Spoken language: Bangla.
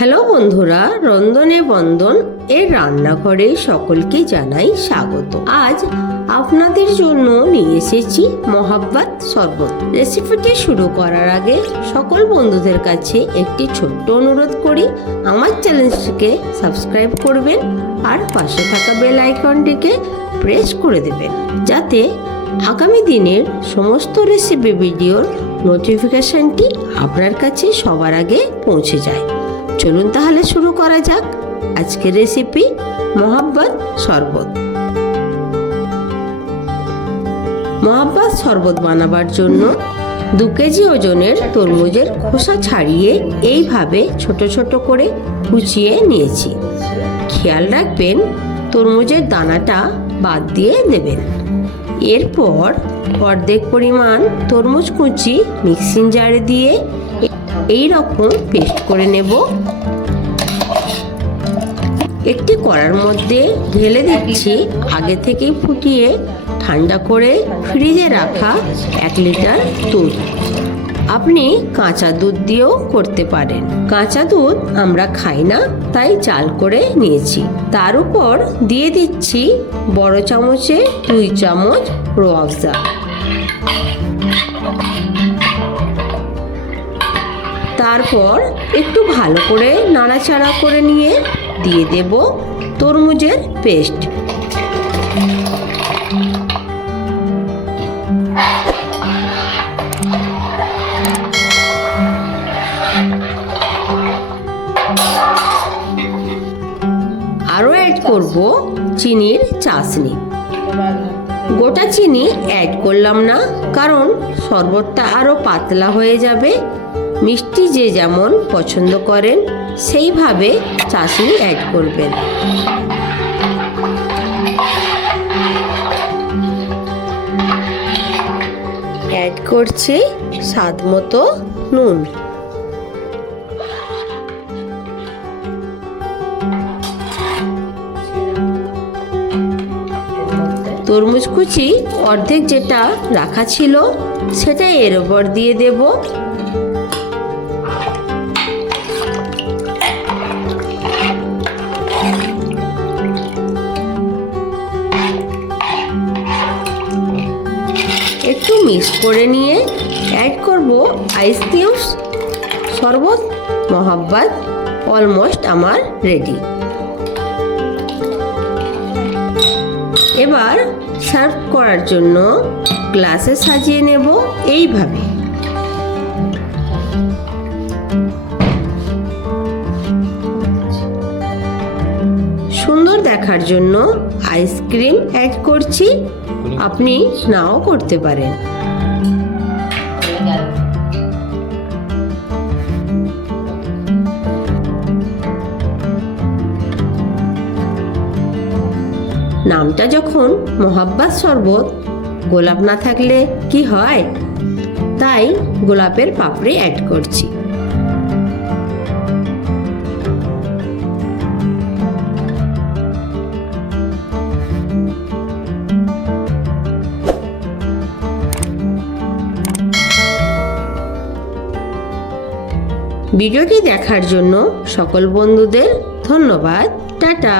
হ্যালো বন্ধুরা, রন্ধনে বন্ধন এর রান্নাঘরে সকলকে জানাই স্বাগত। আজ আপনাদের জন্য নিয়ে এসেছি মহাব্বাত শরবত। রেসিপিটি শুরু করার আগে সকল বন্ধুদের কাছে একটি ছোট্ট অনুরোধ করি, আমার চ্যানেলটিকে সাবস্ক্রাইব করবেন আর পাশে থাকা বেল আইকনটিকে প্রেস করে দেবেন, যাতে আগামী দিনের সমস্ত রেসিপি ভিডিওর নোটিফিকেশনটি আপনার কাছে সবার আগে পৌঁছে যায়। চলুন তাহলে শুরু করা যাক। আজকের রেসিপি মোহাব্বত শরবত। মোহাব্বত শরবত বানাবার জন্য দু কেজি ওজনের তরমুজের খোসা ছাড়িয়ে এইভাবে ছোট ছোট করে কুচিয়ে নিয়েছি। খেয়াল রাখবেন, তরমুজের দানাটা বাদ দিয়ে দেবেন। এরপর অর্ধেক পরিমাণ তরমুজ কুচি মিক্সিং জারে দিয়ে এই রকম পেস্ট করে নেব। একটি কড়ার মধ্যে ঢেলে দিচ্ছি, আগে থেকেই ফুটিয়ে ঠান্ডা করে ফ্রিজে রাখা এক লিটার দুধ। আপনি কাঁচা দুধ দিয়েও করতে পারেন। কাঁচা দুধ আমরা খাই না, তাই চাল করে নিয়েছি। তার উপর দিয়ে দিচ্ছি বড় চামচে দুই চামচ রোয়াবজা তারপর একটু ভালো করে নাড়াচাড়া করে নিয়ে দিয়ে দেব তরমুজের পেস্ট। আরও অ্যাড করব চিনির চাশনি। গোটা চিনি অ্যাড করলাম না, কারণ শরবতটা আরও পাতলা হয়ে যাবে। মিষ্টি যে যেমন পছন্দ করেন, সেইভাবে চাশনি অ্যাড করবেন। অ্যাড করছি স্বাদ মতো নুন। তরমুজ কুচি অর্ধেক যেটা রাখা ছিল, সেটা এর ওপর দিয়ে দেব। মিক্স করে নিয়ে অ্যাড করব আইস কিউবস শরবত, মহাব্বাত অলমোস্ট আমার রেডি এবার সার্ভ করার জন্য গ্লাসে সাজিয়ে নেব, এইভাবে। দেখার জন্য আইসক্রিম অ্যাড করছি। আপনি নাও করতে পারেন। নামটা যখন মোহাব্বাত শরবত, গোলাপ না থাকলে কি হয়? তাই গোলাপের পাপড়ি অ্যাড করছি। ভিডিওটি দেখার জন্য সকল বন্ধুদের ধন্যবাদ। টাটা।